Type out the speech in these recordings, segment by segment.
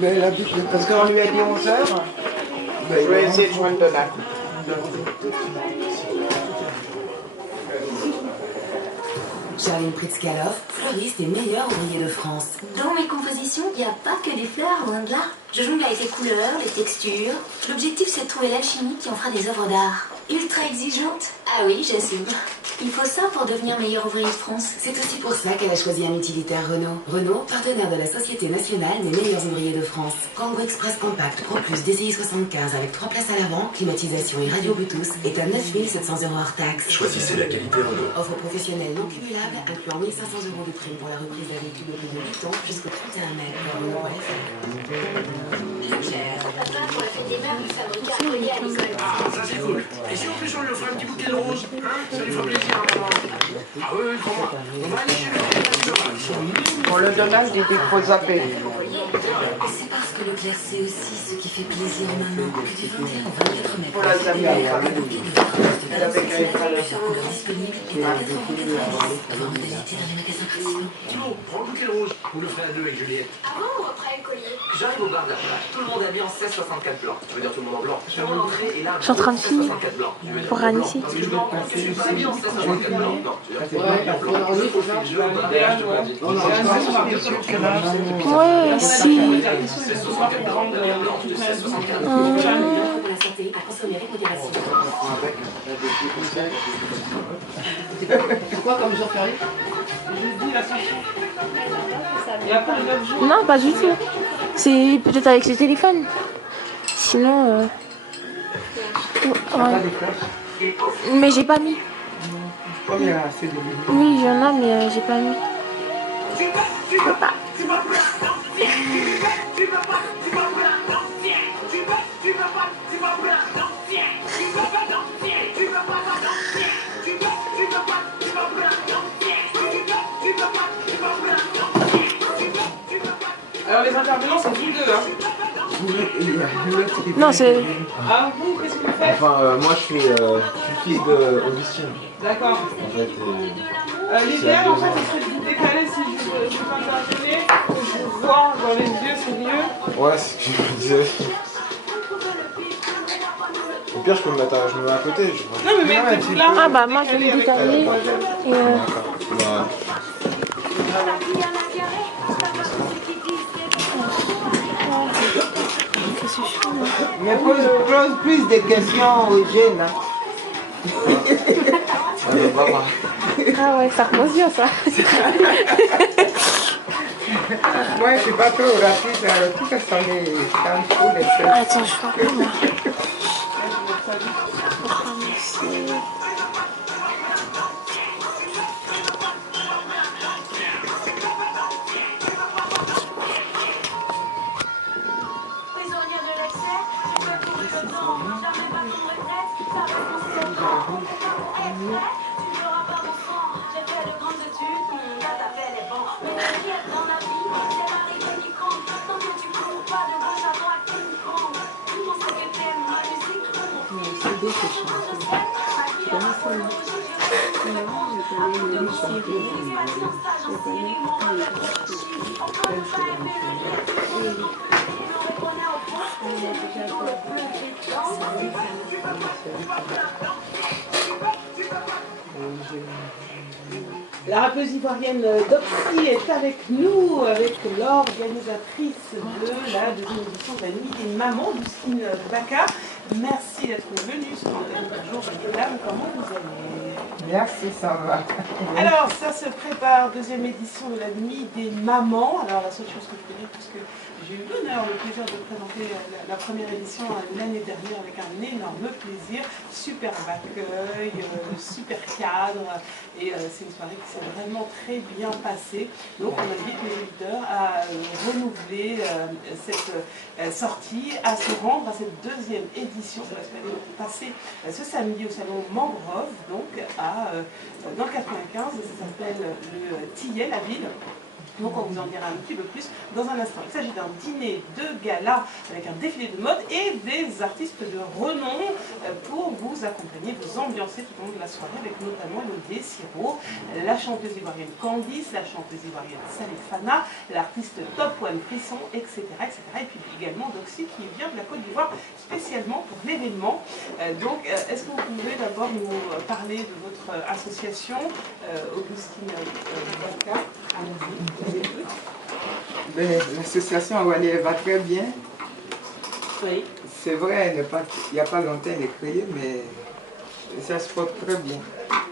Mais parce qu'on lui a dit 11 heures. Je vais essayer de joindre Donald. Charline Pritzkalov, fleuriste et meilleur ouvrier de France. Dans mes compositions, il n'y a pas que des fleurs, loin de là. Je jongle avec les couleurs, les textures. L'objectif, c'est de trouver l'alchimie qui en fera des œuvres d'art. Ultra exigeante? Ah oui, j'assume. Il faut ça pour devenir meilleur ouvrier de France. C'est aussi pour ça qu'elle a choisi un utilitaire Renault. Renault, partenaire de la Société nationale des meilleurs ouvriers de France. Combo Express Compact Pro Plus DCI 75 avec 3 places à l'avant, climatisation et radio Bluetooth est à 9 700 € hors taxe. Choisissez la qualité Renault. Offre professionnelle non cumulable, incluant 1 500 € de prime pour la reprise d'un véhicule de plus de 8 ans jusqu'au 31 mai. Pour la fête des mères, le fabricant a collé à l'école. Ah, ça c'est cool. Et si en plus on lui offre un petit bouquet de roses, hein, ça lui fera plaisir à maman. Ah oui, oui, crois-moi. On va aller chez lui. Pour le Donald, il dit qu'il faut zapper. C'est parce que le clair, c'est aussi ce qui fait plaisir aux mamans que du 21 au 24 mai. Pour la zapper. Elle avait qu'à être à l'heure. Disponible et à 4 €. Avant modalité dans les magasins principaux. Thibaut, prends le bouquet de roses. Vous le ferez à deux avec Juliette. Avant ou après le collier? J'arrive au bar de la plage. Tout le monde habillé en 1664 blanc. Tu veux dire tout le monde en blanc? Je suis l'entrée et là. Je suis en train de filmer. 1664 blanc. Tu veux dire Pour blanc? Annecy. Parce que je m'en rends compte que tu es pas habillé en 1664 blanc. Non, tu veux dire tout le monde en blanc. Je profite, je vais au bar de la plage, je te le dis. Ouais, si. 1664 blanc, derrière blanc, tu dis 1664. Pour la santé, à consommer avec modération. C'est quoi comme jour férié? Jeudi, l'Ascension. Et après le 9 jours. Non, pas du tout. C'est peut-être avec le téléphone. Sinon, ouais. Mais j'ai pas mis. Comme il y a assez de minutes. Oui, il y en a, mais j'ai pas mis. Je peux pas. Alors les intervenants sont tous deux, hein. Non, c'est... Ah, vous, qu'est-ce que vous faites? Enfin, moi je suis fils d'Augustine. D'accord. En fait, L'idéal, en fait, ce serait de vous décaler si je peux intervenir, que je vous vois dans les yeux, c'est mieux. ouais, c'est ce que je me disais. Au pire, je me mets à côté. Non, mais mettez-vous là. Ah bah moi je vais me décaler. Et D'accord. Bah, c'est chaud, moi. Mais pose plus de questions aux jeunes. Hein. Ah ouais, ça repose bien ça. Moi, je suis pas trop raciste, alors tout ça s'en est fou les choses. Attends, je fais un peu moi. Pour ramasser. Prisonnier de l'excès, tu peux courir dedans, jamais pas ton retraite, ta responsabilité, tu n'auras pas mon sang, j'ai fait de grandes études, ta t'appelle est bon, mais ce qui est dans la vie, c'est la rigueur qui compte, tant que tu cours pas de gauche à droite, tu me prends, tout le monde sait que t'aimes ma musique, c'est beau ce chant, La rappeuse ivoirienne Doxy est avec nous, avec l'organisatrice de la deuxième édition de la Nuit des Mamans, Lucine Baka. Merci d'être venue sur l'antenne du jour. Madame, comment vous allez? Merci, ça va. Alors, ça se prépare, deuxième édition de la Nuit des Mamans. Alors, la seule chose que je peux dire, puisque j'ai eu l'honneur, le plaisir de présenter la première édition l'année dernière avec un énorme plaisir, superbe accueil, super cadre, et c'est une soirée qui s'est vraiment très bien passée. Donc, on invite les auditeurs à renouveler cette sortie, à se rendre à cette deuxième édition. Ça va se passer ce samedi au salon Mangrove, donc dans le 95, et ça s'appelle le Tillet, la ville. Donc on vous en dira un petit peu plus dans un instant. Il s'agit d'un dîner de gala avec un défilé de mode et des artistes de renom pour vous accompagner, vous ambiancer tout au long de la soirée avec notamment Elodie Siro, la chanteuse ivoirienne Candice, la chanteuse ivoirienne Salifana, l'artiste Top One Frisson, etc., etc. Et puis également Doxy qui vient de la Côte d'Ivoire spécialement pour l'événement. Donc est-ce que vous pouvez d'abord nous parler de votre association, Augustine Baka? L'association Awalé va très bien. Oui. C'est vrai, il n'y a pas longtemps elle est créée, mais ça se porte très bien.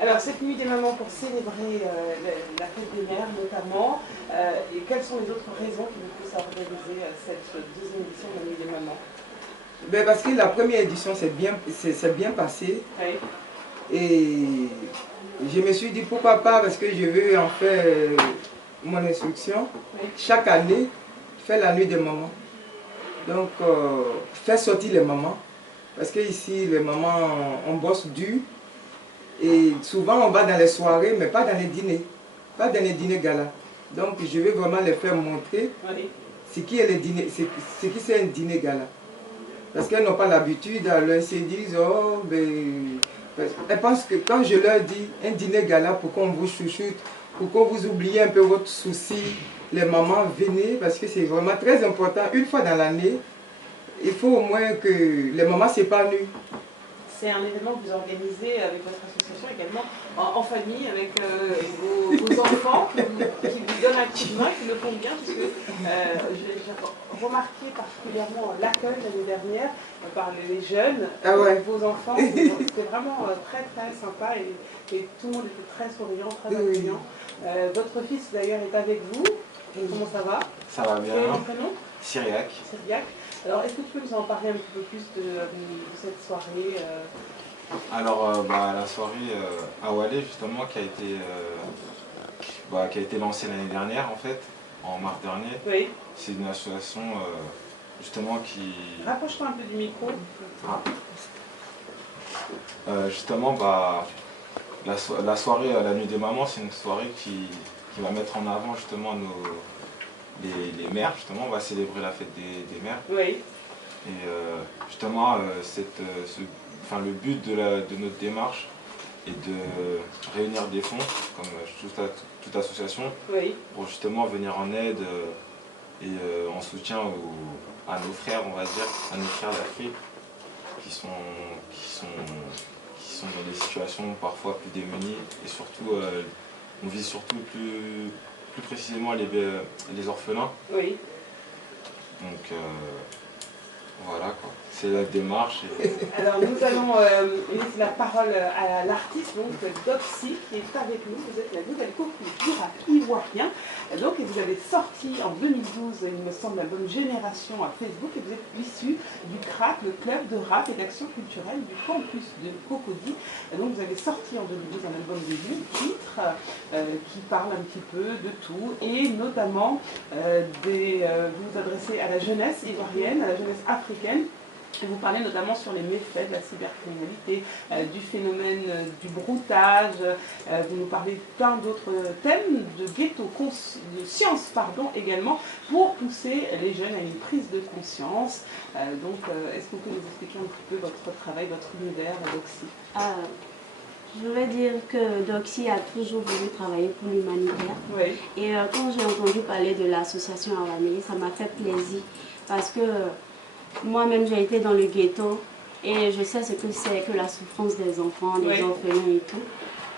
Alors cette nuit des mamans pour célébrer la fête des mères notamment, et quelles sont les autres raisons qui vous poussent à organiser cette deuxième édition de la nuit des mamans? Ben parce que la première édition s'est bien passée. Oui. Et je me suis dit pourquoi pas, parce que je veux en faire mon instruction. Oui. Chaque année, faire la nuit des mamans. Donc, faire sortir les mamans. Parce que ici, les mamans, on bosse dur. Et souvent, on va dans les soirées, mais pas dans les dîners. Pas dans les dîners gala. Donc, je vais vraiment les faire montrer ce qui est un dîner gala. Parce qu'elles n'ont pas l'habitude, alors elles se disent, oh, ben... Elles pensent que quand je leur dis un dîner gala pour qu'on vous chouchoute, pour qu'on vous oublie un peu votre souci, les mamans, venez, parce que c'est vraiment très important. Une fois dans l'année, il faut au moins que les mamans s'épanouissent. C'est un événement que vous organisez avec votre association également en famille, avec vos enfants qui vous donnent un coup de main, qui le font bien, parce que j'ai remarqué particulièrement l'accueil l'année dernière par les jeunes, vos enfants. C'était vraiment très très sympa et tout le monde était très souriant, très accueillant. Votre fils d'ailleurs est avec vous. Comment ça va? Ça va bien. Quel est votre prénom? Cyriac. Cyriac. Alors, est-ce que tu peux nous en parler un petit peu plus de cette soirée? Alors, la soirée Awalé, justement, qui a été lancée l'année dernière, en fait, en mars dernier. Oui. C'est une association, justement, qui... Rapproche-toi un peu du micro. Justement, la soirée La Nuit des Mamans, c'est une soirée qui va mettre en avant, justement, les mères, justement. On va célébrer la fête des mères. Oui. Et justement, le but de notre démarche est de réunir des fonds, comme toute association, pour justement venir en aide et en soutien à nos frères, on va dire, à nos frères d'Afrique, qui sont dans des situations parfois plus démunies, et surtout, on vise surtout plus précisément les orphelins. Oui. Donc, voilà quoi, c'est la démarche. Alors nous allons laisser la parole à l'artiste, donc Doxy, qui est avec nous. Vous êtes la nouvelle couple du rap ivoirien. Donc, et vous avez sorti en 2012, il me semble, l'album Génération à Facebook, et vous êtes issu du CRAC, le club de rap et d'action culturelle du campus de Cocody. Donc vous avez sorti en 2012 un album de 8 titres qui parle un petit peu de tout, et notamment vous vous adressez à la jeunesse ivoirienne, à la jeunesse africaine. Et vous parlez notamment sur les méfaits de la cybercriminalité, du phénomène du broutage, vous nous parlez de plein d'autres thèmes, de ghetto, de science également, pour pousser les jeunes à une prise de conscience. Donc, est-ce que vous pouvez nous expliquer un petit peu votre travail, votre univers, Doxy? Je vais dire que Doxy a toujours voulu travailler pour l'humanitaire. Oui. Et quand j'ai entendu parler de l'association Awalé, ça m'a fait plaisir, parce que moi-même, j'ai été dans le ghetto et je sais ce que c'est que la souffrance des enfants, des orphelins et tout.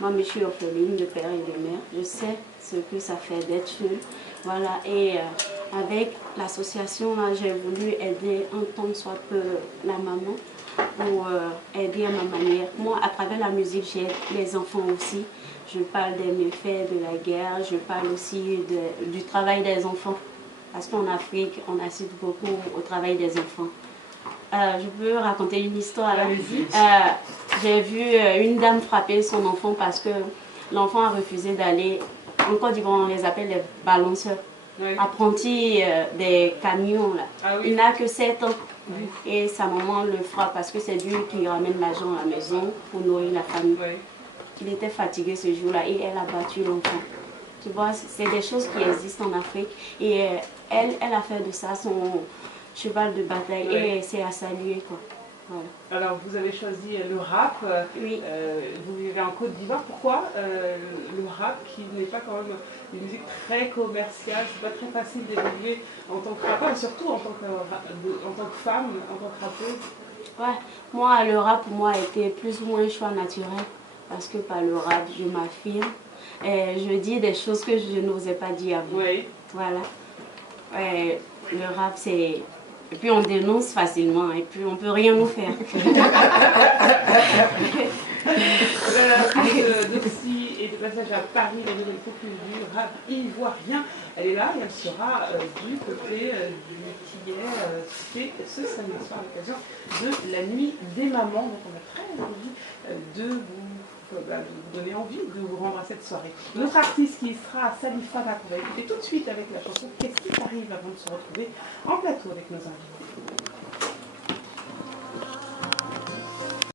Moi, je suis orpheline de père et de mère. Je sais ce que ça fait d'être seule. Voilà. Et avec l'association, j'ai voulu aider un tant soit peu la maman pour aider à ma manière. Moi, à travers la musique, j'aide les enfants aussi. Je parle des méfaits de la guerre. Je parle aussi du travail des enfants. Parce qu'en Afrique, on assiste beaucoup au travail des enfants. Je peux raconter une histoire. J'ai vu une dame frapper son enfant parce que l'enfant a refusé d'aller. En Côte d'Ivoire, on les appelle les balanceurs. Oui. Apprentis des camions. Là. Ah, oui. Il n'a que 7 ans. Oui. Et sa maman le frappe parce que c'est lui qui ramène l'argent à la maison pour nourrir la famille. Oui. Il était fatigué ce jour-là et elle a battu l'enfant. Tu vois, c'est des choses qui existent en Afrique. Et elle a fait de ça son cheval de bataille. Et c'est à saluer, quoi. Voilà. Alors, vous avez choisi le rap. Oui. Vous vivez en Côte d'Ivoire. Pourquoi le rap, qui n'est pas quand même une musique très commerciale, c'est pas très facile d'évoluer en tant que rappeur, et surtout en tant que femme, en tant que rappeuse? Ouais, moi, le rap, pour moi, a été plus ou moins un choix naturel. Parce que par le rap, je m'affirme. Et je dis des choses que je n'osais pas dire avant. Oui. Voilà. Ouais, le rap, c'est... Et puis on dénonce facilement, et puis on peut rien nous faire. D'Oxy et de passage à Paris, la nouvelle copine du rap ivoirien. Elle est là et elle sera du côté qui est fait ce samedi soir à l'occasion de la nuit des mamans. Donc on a très envie de vous donner envie de vous rendre à cette soirée. Notre artiste qui sera Salifada, qu'on va écouter tout de suite avec la chanson Qu'est-ce qui t'arrive, avant de se retrouver en plateau avec nos invités.